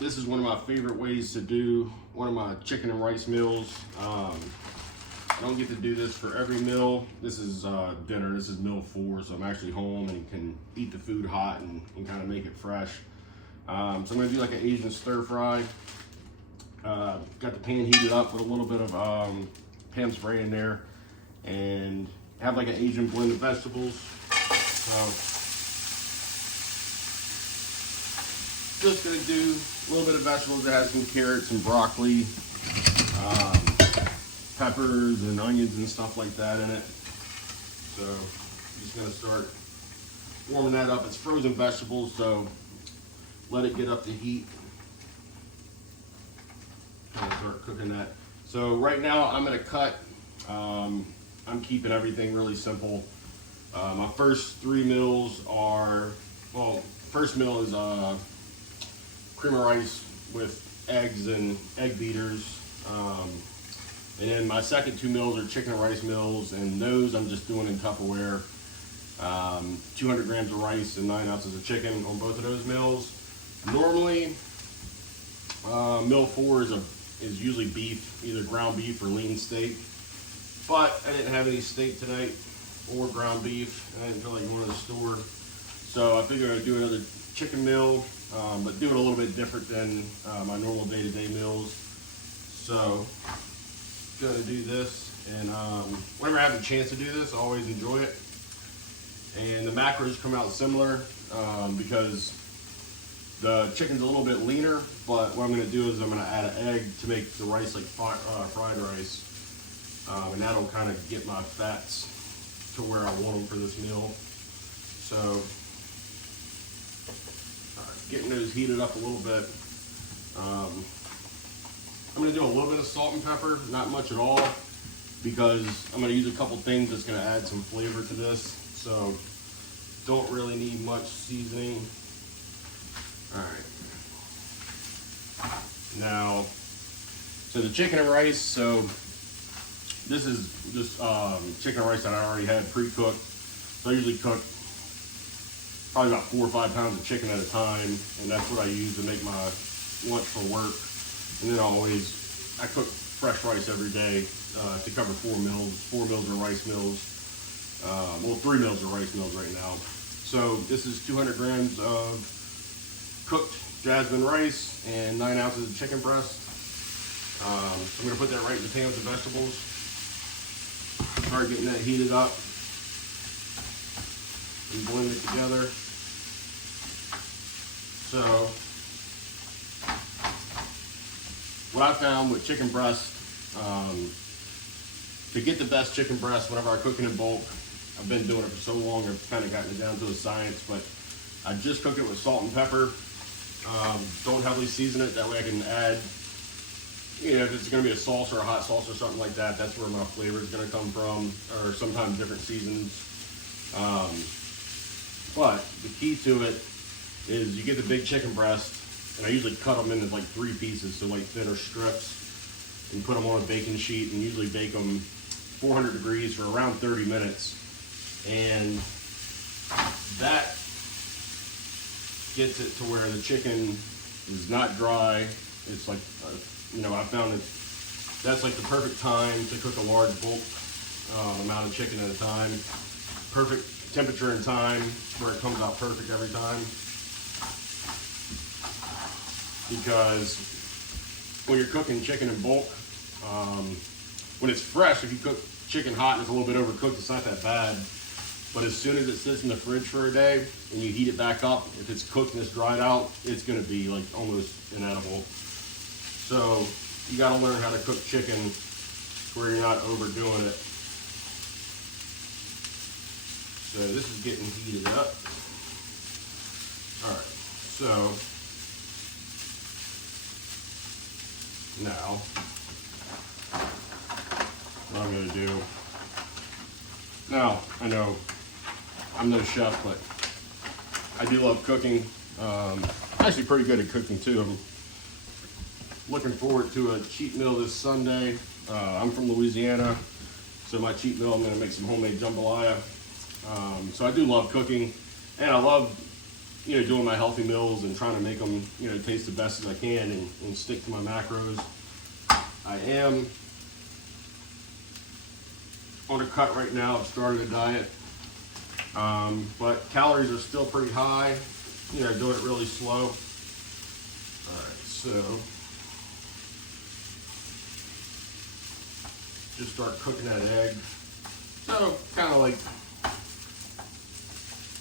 This is one of my favorite ways to do one of my chicken and rice meals. I don't get to do this for every meal. This is dinner. This is meal 4, so I'm actually home and can eat the food hot and kind of make it fresh. So I'm gonna do like an Asian stir fry. Got the pan heated up with a little bit of Pam spray in there, and have like an Asian blend of vegetables. So just gonna do a little bit of vegetables that has some carrots and broccoli, peppers and onions and stuff like that in it. So I'm just gonna start warming that up. It's frozen vegetables, so let it get up to heat. And start cooking that. So right now I'm gonna cut. I'm keeping everything really simple. My first 3 meals are, well, first meal is cream of rice with eggs and egg beaters. And then my second 2 meals are chicken and rice meals, and those I'm just doing in Tupperware. 200 grams of rice and 9 ounces of chicken on both of those meals. Normally, meal 4 is usually beef, either ground beef or lean steak. But I didn't have any steak tonight or ground beef, and I didn't feel like going to the store. So I figured I'd do another chicken meal, but do it a little bit different than my normal day-to-day meals. So gonna do this, and whenever I have the chance to do this, I always enjoy it. And the macros come out similar because the chicken's a little bit leaner, but what I'm gonna do is I'm gonna add an egg to make the rice like fried rice, and that'll kind of get my fats to where I want them for this meal. So getting those heated up a little bit. I'm gonna do a little bit of salt and pepper, not much at all, because I'm gonna use a couple things that's gonna add some flavor to this. So don't really need much seasoning. All right. Now, so the chicken and rice, so this is just chicken and rice that I already had pre-cooked. So I usually cook probably about 4 or 5 pounds of chicken at a time, and that's what I use to make my lunch for work. And then I cook fresh rice every day to cover 4 meals. 4 meals are rice meals. Well, 3 meals are rice meals right now. So this is 200 grams of cooked jasmine rice and 9 ounces of chicken breast. So I'm gonna put that right in the pan with the vegetables. Start getting that heated up and blend it together. So what I found with chicken breast, to get the best chicken breast whenever I cook it in bulk, I've been doing it for so long, I've kind of gotten it down to a science, but I just cook it with salt and pepper. Don't heavily season it, that way I can add, if it's gonna be a sauce or a hot sauce or something like that, that's where my flavor is gonna come from, or sometimes different seasons. But the key to it is you get the big chicken breast, and I usually cut them into like 3 pieces, so like thinner strips, and put them on a baking sheet, and usually bake them 400 degrees for around 30 minutes. And that gets it to where the chicken is not dry. It's like, I found that that's like the perfect time to cook a large bulk amount of chicken at a time. Perfect temperature and time where it comes out perfect every time. Because when you're cooking chicken in bulk, when it's fresh, if you cook chicken hot and it's a little bit overcooked, it's not that bad. But as soon as it sits in the fridge for a day and you heat it back up, if it's cooked and it's dried out, it's gonna be like almost inedible. So you gotta learn how to cook chicken where you're not overdoing it. So this is getting heated up. All right, so now what I'm gonna do, now I know I'm no chef, but I do love cooking. I'm actually pretty good at cooking too. I'm looking forward to a cheat meal this Sunday. I'm from Louisiana, so my cheat meal, I'm gonna make some homemade jambalaya. So I do love cooking, and I love doing my healthy meals and trying to make them, taste the best as I can and stick to my macros. I am on a cut right now. I've started a diet, but calories are still pretty high. Doing it really slow. All right, so just start cooking that egg. So kind of like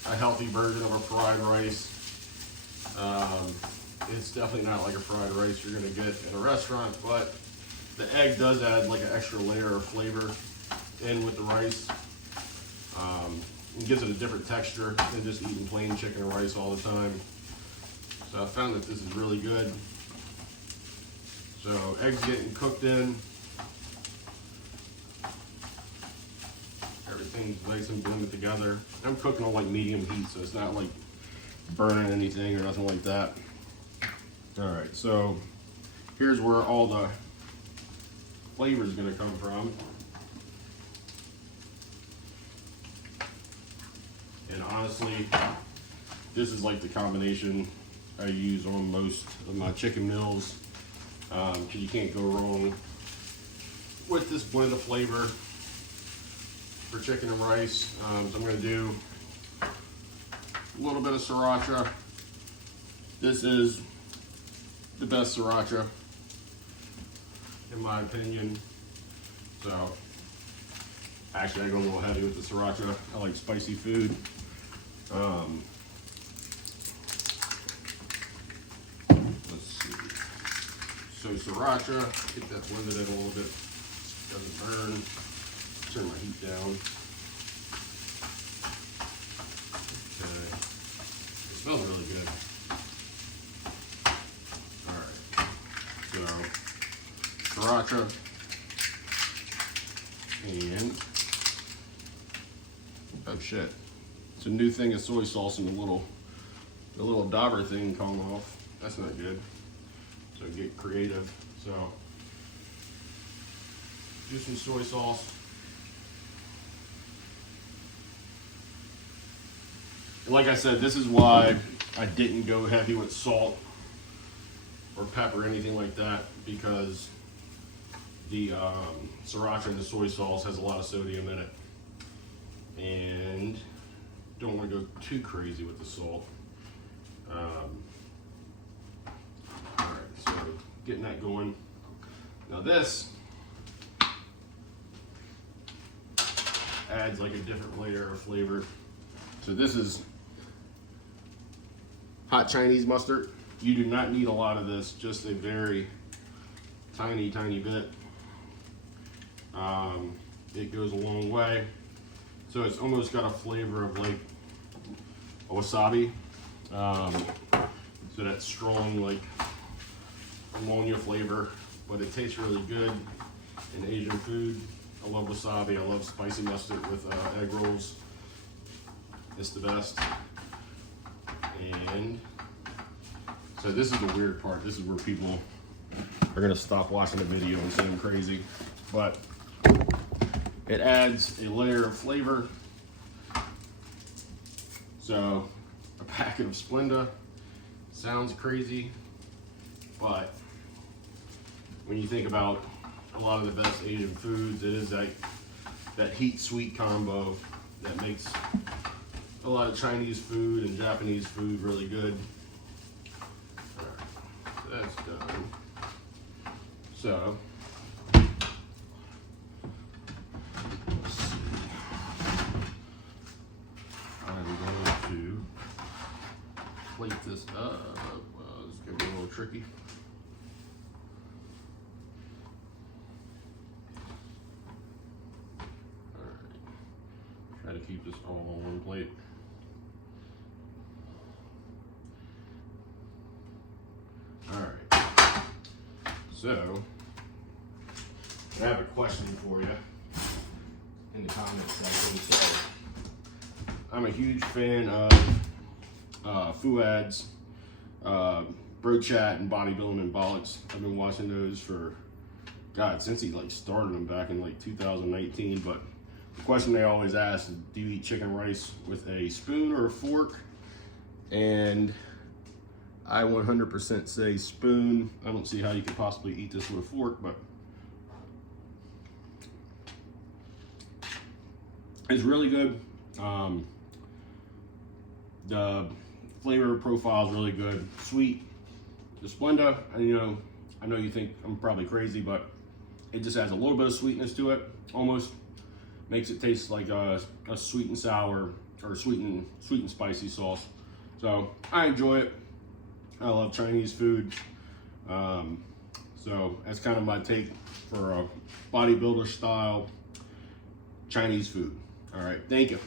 a healthy version of a fried rice. It's definitely not like a fried rice you're gonna get in a restaurant, but the egg does add like an extra layer of flavor in with the rice. It gives it a different texture than just eating plain chicken and rice all the time. So I found that this is really good. So eggs getting cooked in. Everything's nice and blended together. I'm cooking on like medium heat, so it's not like burning anything or nothing like that. All right, so here's where all the flavor is gonna come from. And honestly, this is like the combination I use on most of my chicken meals, because you can't go wrong with this blend of flavor for chicken and rice. So I'm going to do a little bit of sriracha. This is the best sriracha, in my opinion. So actually, I go a little heavy with the sriracha. I like spicy food. Let's see. So sriracha, get that blended in a little bit. Doesn't burn. Turn my heat down. Okay. It smells really good. All right. So sriracha and oh shit. It's a new thing of soy sauce and the little dauber thing come off. That's not good. So get creative. So do some soy sauce. And like I said, this is why I didn't go heavy with salt or pepper or anything like that, because the sriracha and the soy sauce has a lot of sodium in it. And don't want to go too crazy with the salt. Alright, so getting that going. Now this adds like a different layer of flavor. So this is hot Chinese mustard. You do not need a lot of this, just a very tiny bit. It goes a long way. So it's almost got a flavor of like a wasabi. So that strong like ammonia flavor, but it tastes really good in Asian food. I love wasabi. I love spicy mustard with egg rolls. It's the best. And so this is the weird part. This is where people are gonna stop watching the video and say I'm crazy. But it adds a layer of flavor. So a packet of Splenda sounds crazy, but when you think about a lot of the best Asian foods, it is that heat-sweet combo that makes a lot of Chinese food and Japanese food really good. All right, so that's done. So let's see. I'm going to plate this up. Well, it's gonna be a little tricky. All right, try to keep this all on one plate. All right, so I have a question for you in the comments section. So I'm a huge fan of Fuad's Bro Chat and Bodybuilding and Bollocks. I've been watching those for, God, since he like started them back in like 2019. But the question they always ask is, do you eat chicken rice with a spoon or a fork? And I 100% say spoon. I don't see how you could possibly eat this with a fork, but it's really good. The flavor profile is really good. Sweet. The Splenda, I know you think I'm probably crazy, but it just adds a little bit of sweetness to it. Almost makes it taste like a sweet and sour or sweet and spicy sauce. So I enjoy it. I love Chinese food. So that's kind of my take for a bodybuilder style Chinese food. All right, thank you.